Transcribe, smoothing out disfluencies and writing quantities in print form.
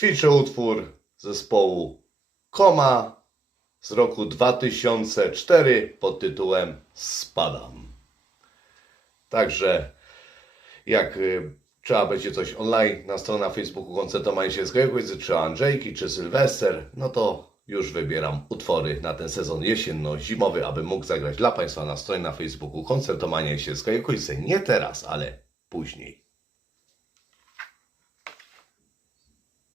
ćwiczę utwór zespołu Koma z roku 2004 pod tytułem Spadam. Także jak trzeba będzie coś online na stronie na Facebooku Koncertowanie Sielskiej Okolicy, czy Andrzejki, czy Sylwester, no to już wybieram utwory na ten sezon jesienno-zimowy, aby mógł zagrać dla Państwa na stronie na Facebooku Koncertowanie Sielskiej Okolicy. Nie teraz, ale później.